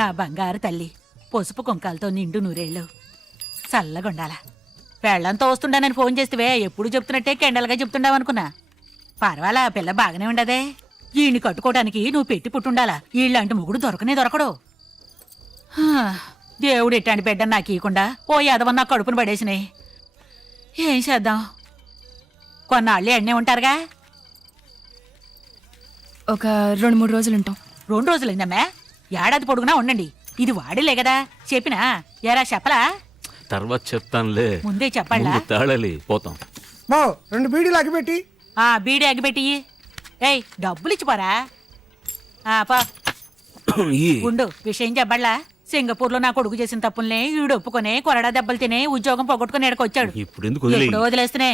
నా బంగారు తల్లి పసుపు కుంకాలతో నిండు నూరేళ్ళు చల్లగుండాల. పెళ్ళంతో వస్తుండానని ఫోన్ చేస్తేవే ఎప్పుడు చెప్తున్నట్టే కెండలుగా చెప్తుండావనుకున్నా. పర్వాలా పిల్ల బాగానే ఉండదే. ఈయన్ని కట్టుకోవడానికి నువ్వు పెట్టి పుట్టుండాలా. ఈళ్ళంటి మొగుడు దొరకడు. దేవుడు ఎట్టాంటి బిడ్డ నాకు ఇవ్వకుండా ఓ యాదవన్న కడుపును పడేసినాయి. ఏం చేద్దాం, కొన్నాళ్ళు ఎన్నే ఉంటారుగా. ఒక 2-3 రోజులుంటాం. 2 రోజులైందమ్మా, ఏడాది పొడుగునా ఉండండి. ఇది వాడిలే కదా చెప్పినా. ఎరా చెప్పలా? తర్వాత చెప్తానులే, ముందే చెప్పాలా? తాళాలి పోతాం. 2 బీడీలు అగిపెట్టి. బీడి అగిపెట్టి. ఏయ్ డబ్బులు ఇచ్చిపోరా. ఉండు, విషయం చెప్పాలా? సింగపూర్ లో నా కొడుకు చేసిన తప్పుల్ని ఈడు ఒప్పుకొని కొరడా దెబ్బలు తినే ఉద్యోగం పోగొట్టుకుని ఎడకొచ్చాడు. ఇప్పుడు వదిలేస్తేనే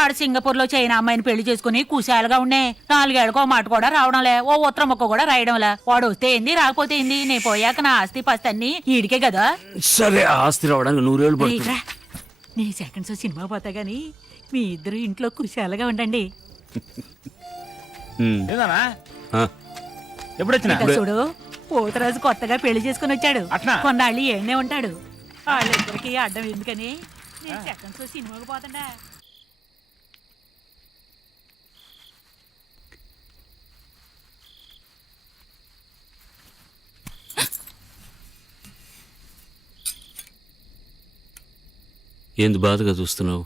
ఆడు సింగపూర్ లో చైనా అమ్మాయిని పెళ్లి చేసుకుని కుశాలుగా ఉండే. 4 ఏళ్ళకో మాట కూడా రావడంలే, ఓ ఉత్తరం మొక్క కూడా రాయడంలే. వాడు వస్తే ఏంది, రాకపోతే ఏంది, నే పోయాక నా ఆస్తి పాస్తి అన్ని ఈడికే కదా. సరే, ఆస్తి రావడానికి 100 ఏళ్ళు పడుతుంది. నీ సెకండ్స్ సినిమా పోతా గానీ మీ ఇద్దరు ఇంట్లో కుశాలుగా ఉండండి. చూడు, పోతరాజు కొత్తగా పెళ్లి చేసుకుని వచ్చాడు. కొన్నాళ్ళు ఏడనే ఉంటాడు. వాళ్ళిద్దరికి అడ్డం ఎందుకని నేను సెకండ్స్ సినిమాకి పోతుండా. ఏంది బాధగా చూస్తున్నావు?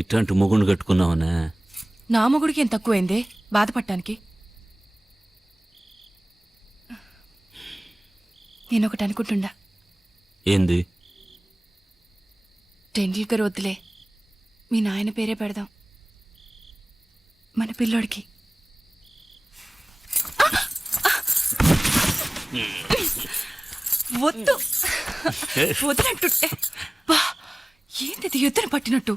ఇట్లాంటి మొగుడు కట్టుకున్నావనే? నా మొగుడికి ఏం తక్కువైందే బాధపడటానికి? నేనొకటి అనుకుంటుండా. ఏంది? టెండూల్కర్ వద్దులే, మీ నాయన పేరే పెడదాం మన పిల్లోడికి. వద్దు వద్దంటుంటే బా, ఏంది ఎద్దున పట్టినట్టు?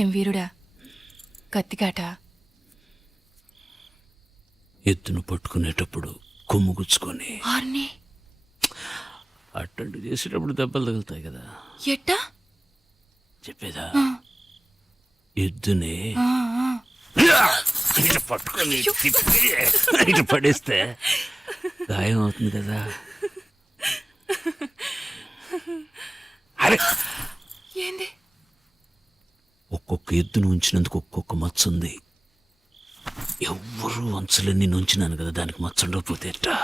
ఏం వీరుడా, కత్తికాట? ఎత్తును పట్టుకునేటప్పుడు కొమ్ము గుచ్చుకొని ఆర్ని అట్టండి చేసేటప్పుడు దెబ్బలు తగులుతాయి కదా. ఎట్టా చెప్పేదా? ఎద్దుని ఇటు పట్టుకొని ఇటు పడేస్తే గాయం అవుతుంది కదా. అరే ఏంది? ఒక్కొక్క ఎద్దును ఉంచినందుకు ఒక్కొక్క మచ్చ ఉంది. ఎవ్వరూ అంచులన్నీ ఉంచినాను కదా, దానికి మచ్చ ఉండకపోతే ఎట్టా?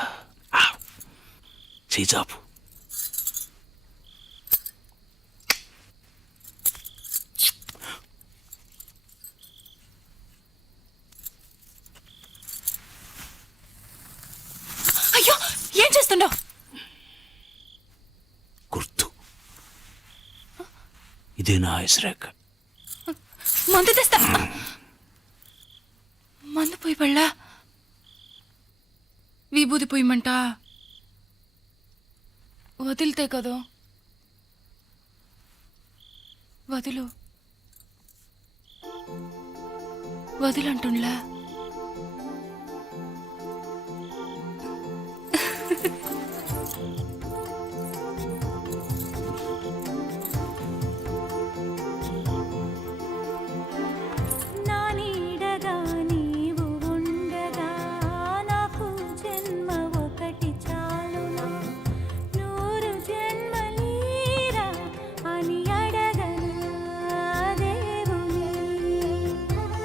చేజాపు. అయ్యో, ఏం చేస్తుండో? గుర్తు, ఇదే నా ఆయుస్రేఖ. మందు తెస్తా. మందు పోయి పళ్ళా, విభూది పోయమంట. వదిలితే కదా. వదిలంటుండ్లా.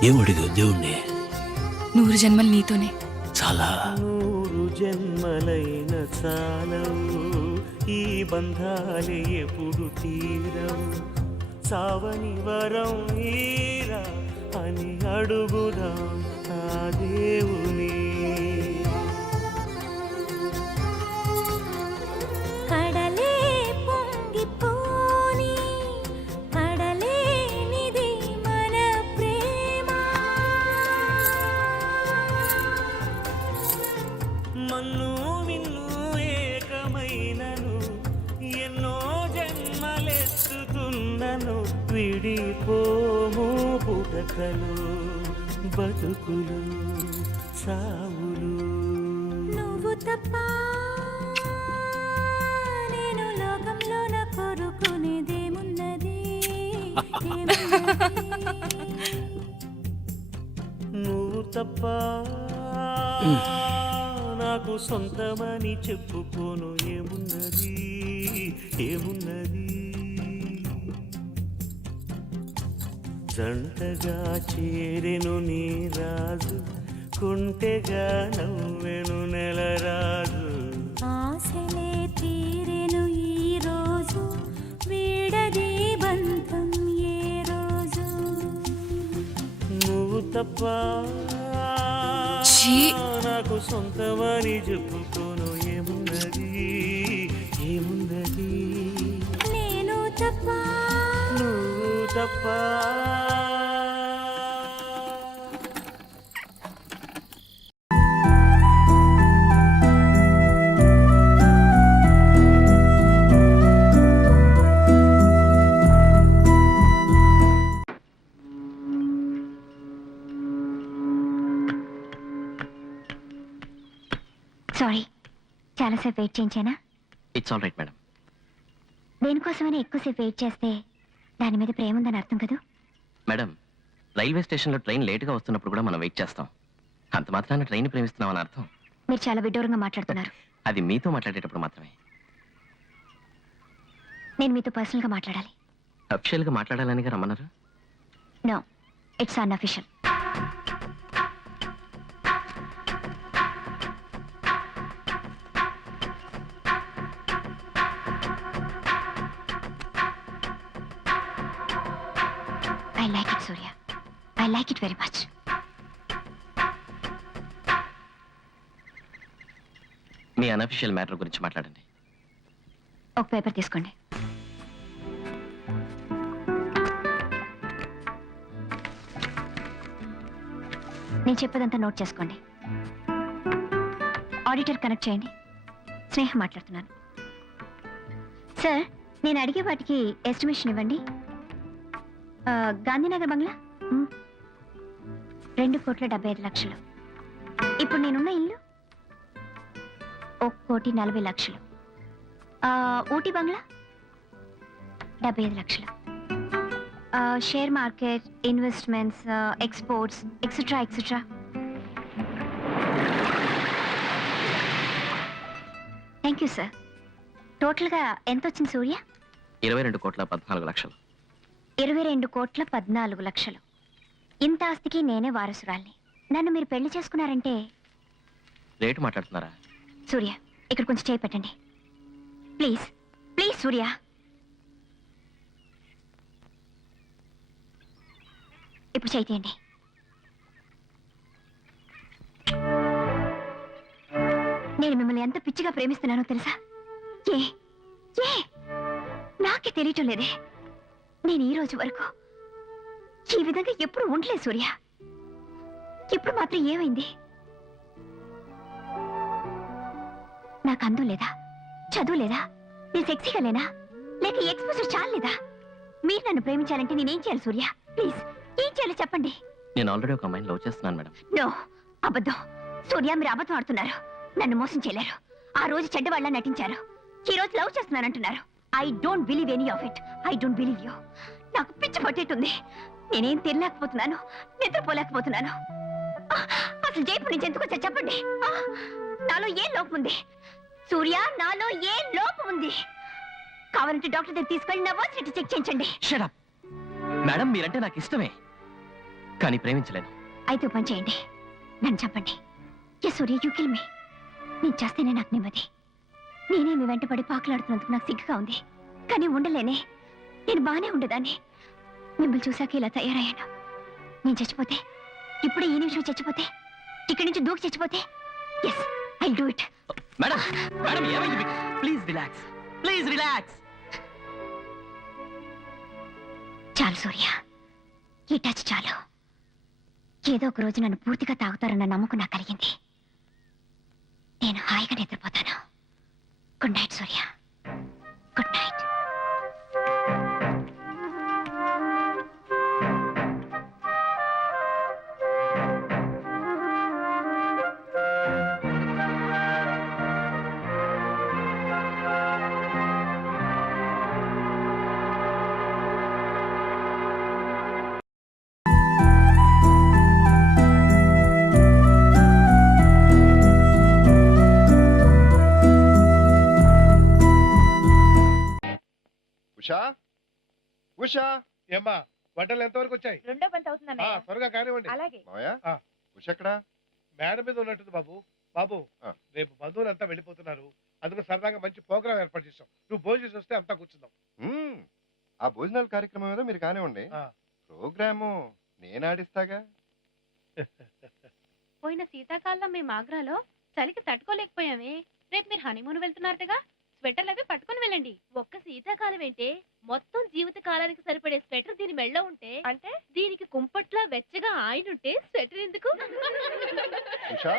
ఏమడిగా దేవుణ్ణి? 100 జన్మలు నీతోనే. చాలా. 100 జన్మలైన చాలవు, ఈ బంధాలే ఎప్పుడు తీరవు. సావని వరం ఈరా అని అడుగుదాం ఆ దేవుని. మన్ను విన్ను ఏకమైనను, ఎన్నో జన్మలెత్తుతున్నను. విడిపోము పుటకలు, బతుకులు, సావులు. నువ్వు తప్ప నేను లోకంలో నా కొరుకునేదేమున్నది. నువ్వు తప్ప నాకు సొంతమని చెప్పుకోను ఏమున్నది ఏమున్నది జంటగా చేరెను నీ రాజు కుంటెగా నవ్వెను నెలరాజు ఆశలే తీరెను ఈ రోజు వీడది బంధం ఏ రోజు నువ్వు తప్ప ఛీ! నాకు సొంతమని చెప్పుకోను ఏమున్నది ఏమున్నది నేను తప్ప నువ్వు తప్ప సారీ చాలాసేపు వెయిట్ చేయించానా ఇట్స్ ఆల్ రైట్ మేడం. దేనికోసమైనా ఎక్కువసేపు వెయిట్ చేస్తే దాని మీద ప్రేమ ఉందని అర్థం కదా. మేడం, రైల్వే స్టేషన్లో ట్రైన్ లేటుగా వస్తున్నప్పుడు కూడా మనం వెయిట్ చేస్తాం. అంత మాత్రాన ట్రైన్ ప్రేమిస్తున్నామని అర్థం. మీరు చాలా విడ్డూరంగా మాట్లాడుతున్నారు. అది మీతో మాట్లాడేటప్పుడు మాత్రమే. నేను మీతో పర్సనల్గా మాట్లాడాలి. అఫిషియల్గా మాట్లాడాలని రమ్మన్నారు. No, it's unofficial. I like it, Surya. I like it very much. మీ అన్అఫిషియల్ మ్యాటర్ గురించి మాట్లాడండి. ఒక పేపర్ తీసుకోండి. నేను చెప్పేదంతా నోట్ చేసుకోండి. ఆడిటర్ కనెక్ట్ చేయండి. స్నేహ మాట్లాడుతున్నాను. సార్, నేను అడిగే వాటికి ఎస్టిమేషన్ ఇవ్వండి. గాంధీనగర్ బంగ్లా 2,75,00,000. ఇప్పుడు నేనున్న ఇల్లు 1,40,00,000. ఊటీ బంగ్లా 75,00,000. Share market, investments, exports, etcetera etcetera. Thank you sir. టోటల్గా ఎంత వచ్చింది సూర్య? 22,14,00,000. 22,14,00,000. ఇంత ఆస్తికి నేనే వారసురాల్ని. నన్ను మీరు పెళ్లి చేసుకున్నారంటే రేటు మాట్లాడుతున్నారా? సూర్య, ఇక్కడ కొంచెం చేయి పెట్టండి ప్లీజ్. ప్లీజ్ సూర్య. ఇప్పుడు చేయి తీయండి. నేను మిమ్మల్ని ఎంత పిచ్చిగా ప్రేమిస్తున్నానో తెలుసా? ఏ ఏ నాకే తెలియటం లేదే. నేను ఈ రోజు వరకు ఈ విధంగా ఎప్పుడు ఉండలేదు సూర్య. ఇప్పుడు మాత్రం ఏమైంది? నాకు అందం లేదా? చదువు లేదా? నేను సెక్సీగా లేనా? లేక ఎక్స్పోజర్ చాలేదా? మీరు నన్ను ప్రేమించాలంటే నేనేం చేయాలి సూర్య? ప్లీజ్, ఏం చేయాలి చెప్పండి. నేను ఆల్రెడీ ఒక అమ్మాయిని లవ్ చేస్తున్నాను మేడం. నో, అబద్ధం. సూర్య, మీరు అబద్ధం ఆడుతున్నారు. నన్ను మోసం చేయలేరు. ఆ రోజు చెడ్డవాళ్ళ నటించారు. ఈ రోజు లవ్ చేస్తున్నానంటున్నారు. I don't believe any of it. I don't believe you. నాకు పిచ్చి పట్టేట్టుంది. నేనేం తినలేకపోతున్నాను, నిద్రపోలేకపోతున్నాను. అసలు జైపూర్ నుంచి ఎందుకు వచ్చా చెప్పండి. నాలో ఏం లోపం ఉంది సూర్య? నాలో ఏం లోపం ఉంది? కావాలంటే డాక్టర్ దగ్గర తీసుకెళ్ళి నా వర్సిటీ చెక్ చేయించండి. షట్ అప్ మేడం, మీరంటే నాకు ఇష్టమే, కానీ ప్రేమించలేను. అయితే పని చేయండి, నన్ను చెప్పండి. Yes Surya, you kill me. నేను చేస్తేనే నాకు నెమ్మది. నేనే మీ వెంటపడి పాకులాడుతున్నందుకు నాకు సిగ్గుగా ఉంది, కానీ ఉండలేనే. నేను బాగానే ఉండేదాన్ని. మిమ్మల్ని చూశాక ఇలా తయారయ్యాను. నేను చచ్చిపోతే, ఇప్పుడే ఈ నిమిషం చచ్చిపోతే, ఇక్కడి నుంచి దూకి చచ్చిపోతే, yes I do it. Madam, madam ఏమైంది మీకు? Please relax, please relax. చాలు సూర్య, ఈ టచ్ చాలు. ఏదో ఒక రోజు నన్ను పూర్తిగా తాగుతారన్న నమ్మకం నాకు కలిగింది. నేను హాయిగా నిద్రపోతాను. గుడ్ నైట్ సూర్య, గుడ్ నైట్. ఉషా ఏమ్మా వంటలు ఎంతవరకు వచ్చాయి? రెండో పంత అవుతుందన్న త్వరగా కానివ్వండి. అలాగే మావయ్య ఆ. ఉష ఎక్కడా? మేడ మీద ఉన్నట్టుంది బాబు. బాబు ఆ. రేపు బంధువులు అంతా వెళ్ళిపోతున్నారు. అందుకు సరదాగా మంచి ప్రోగ్రామ్ ఏర్పాటు చేస్తాం. నువ్వు భోజనం చేసి వస్తే అంతా కూర్చుందాం. మ్మ్. ఆ భోజనాల కార్యక్రమం ఏదో మీరు కానివ్వండి. ఆ. ప్రోగ్రాము నేను ఆడిస్తాగా. పోయిన శీతాకాలంలో మేము ఆగ్రాలో చలికి తట్టుకోలేకపోయామే. రేపు మీరు హనీమూన్ వెళ్తున్నారటగా, స్వెటర్లు అవి పట్టుకుని వెళ్ళండి. ఒక్క శీతాకాలం ఏంటే, మొత్తం జీవిత కాలానికి సరిపడే స్వెటర్ దీని మెళ్ళో ఉంటే, అంటే దీనికి కుంపట్లా వెచ్చగా ఆయనుంటే స్వెటర్ ఎందుకు? ఉషా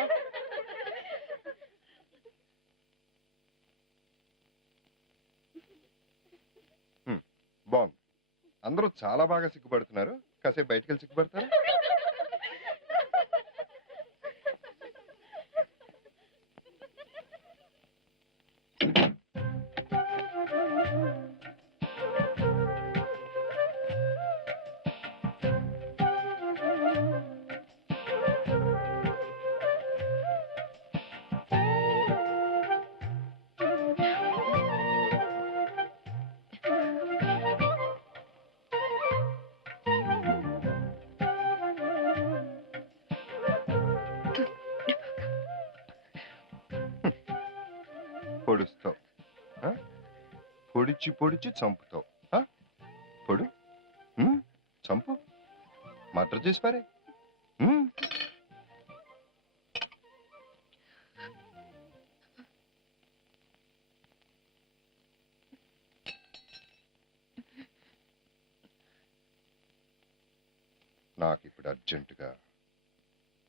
బాగుంది. అందరూ చాలా బాగా సిగ్గుపడుతున్నారు. కాసేపు బయటికి వెళ్ళి సిగ్గుపడతారా? పొడుస్తావు, ఆ? పొడిచి పొడిచి చంపుతావు. ఆ? పొడు, చంపు, మర్డర్ చేసి పారే. నాకు ఇప్పుడు అర్జెంటుగా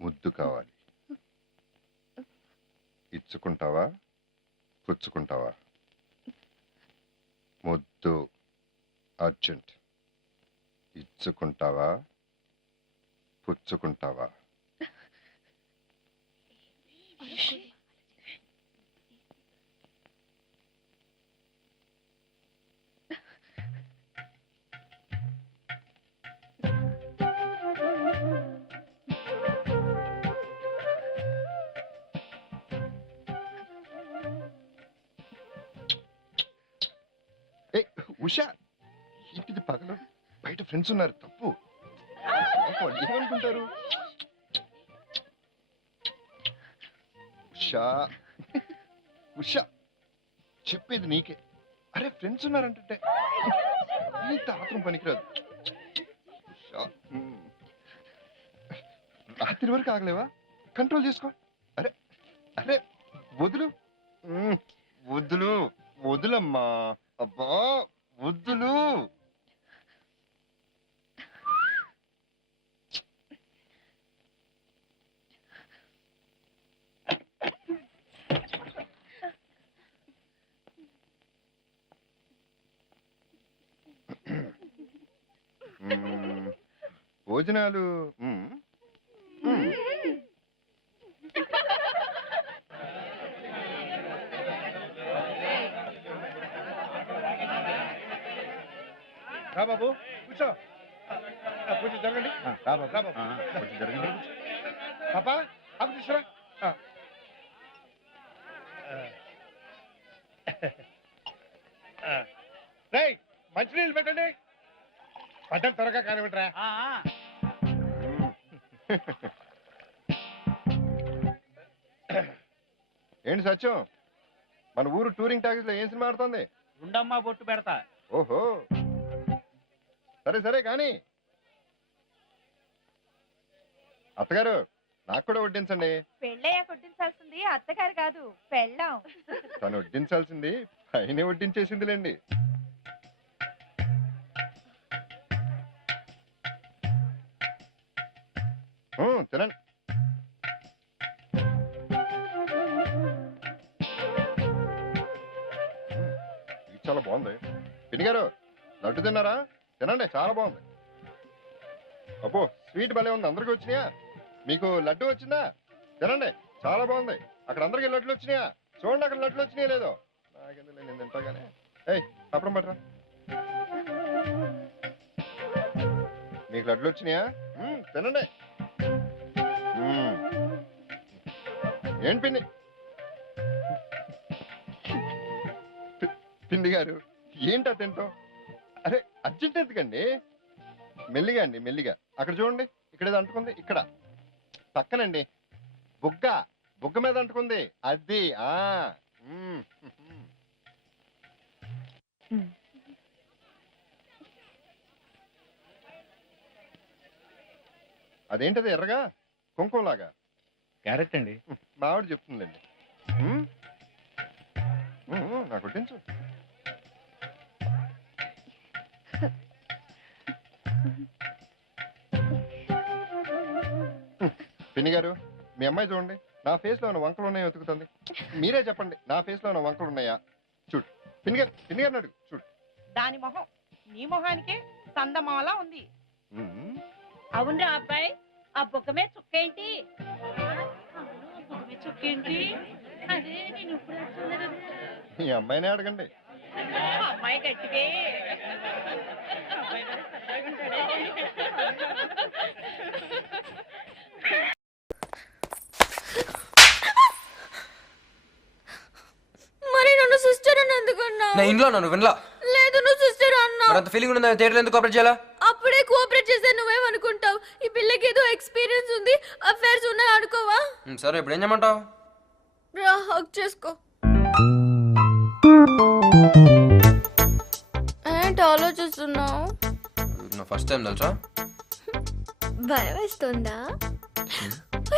ముద్దు కావాలి. ఇచ్చుకుంటావా, పుచ్చుకుంటావా? ముద్దు అర్జెంట్. ఇచ్చుకుంటావా, పుచ్చుకుంటావా? ఉషా, ఇంటిది పగలు, బయట ఫ్రెండ్స్ ఉన్నారు. తప్పు. వాళ్ళు ఏమనుకుంటారు? ఉషా ఉషా, చెప్పేది నీకే. అరే ఫ్రెండ్స్ ఉన్నారంటే ఈ తాత్రం పనికిరాదు. ఉషా, రాత్రి వరకు ఆగలేవా? కంట్రోల్ చేసుకో. అరే అరే వదులు, వదులు, వదులమ్మా. అబ్బా వద్దులు. భోజనాలు రా బాబు కూర్చో. కొంచెం జరగండి. రా బాబు, కొంచెం జరగండి. పాపా ఆకు తీసుకురా. రేయ్ మంచినీళ్ళు పెట్టండి. పడ్డం త్వరగా కానివ్వండిరా. ఏంటి సత్యం, మన ఊరు టూరింగ్ టాకీస్ లో ఏం సినిమా ఆడుతుంది? ఉండమ్మా బొట్టు పెడతా. ఓహో, సరే సరే కానీ అత్తగారు నాకు కూడా వడ్డించండి. పెళ్ళయ్యా కొట్టించాల్సింది అత్తగారు కాదు, పెళ్ళాం. తను వడ్డించాల్సింది పైన వడ్డించేసిందిలేండి. తినండి. ఇది చాలా బాగుంది. పిన్ని గారు లడ్డు తిన్నారా? తినండి, చాలా బాగుంది. అబ్బో స్వీట్ భలే ఉంది. అందరికి వచ్చినాయా? మీకు లడ్డు వచ్చిందా? తినండి, చాలా బాగుంది. అక్కడ అందరికి లడ్లు వచ్చినాయా? చూడండి అక్కడ లడ్లు వచ్చినాయా లేదో. నాకెందుకు, నేను తింటాగానే. ఏయ్ అప్పుడు పట్టరా. మీకు లడ్లు వచ్చినాయా? తినండి. ఏంటి పిన్ని, పిండి గారు ఏంటా తింటాం? అరే అర్జెంట్ ఎందుకండి? మెల్లిగా అండి, మెల్లిగా. అక్కడ చూడండి, ఇక్కడ ఏదో అంటుకుంది. ఇక్కడ పక్కనండి, బుగ్గ మీద అంటుకుంది. అది అదేంటది ఎర్రగా కుంకుమలాగా? క్యారెట్ అండి. మా ఆవిడ చెప్తుందండి. నాకు వడ్డించు. పిన్ని గారు, మీ అమ్మాయి చూడండి, నా ఫేస్ లో ఉన్న వంకలు ఉన్నాయో వెతుకుతుంది. మీరే చెప్పండి, నా ఫేస్ లో ఉన్న వంకలు ఉన్నాయా? చూడు పిన్ని గారు అడుగు. చూడు దాని మొహం నీ మొహానికే సందమాలా ఉంది. అవునరా అబ్బాయి, ఆ బుగ్గమే చుక్కేంటి? చుక్కేంటి? అదే నేను ఇప్పుడు మీ అమ్మాయినే అడగండి. అమ్మాయి గట్టిగే మరి నన్ను సిస్టర్ అని ఎందుకన్నా? నా ఇంట్లో నన్ను వినలా. లేదు, నువ్వు సిస్టర్ అన్నా. అంత ఫీలింగ్ ఉందా? థియేటర్ ఎందుకు కోఆపరేట్ చేయాలా? అప్పుడే కోఆపరేట్ చేస్తే నువ్వేమనుకుంటావు? ఈ పిల్లకి ఏదో ఎక్స్పీరియన్స్ ఉంది, అఫైర్స్ ఉన్నాయి అనుకోవా? సరే, ఇప్పుడు ఏం చేయమంటావు? రా, హక్ చేసుకో. ఏంటి ఆలోచిస్తున్నావు? నా ఫస్ట్ టైం తెలుసా? భయం వేస్తుందా?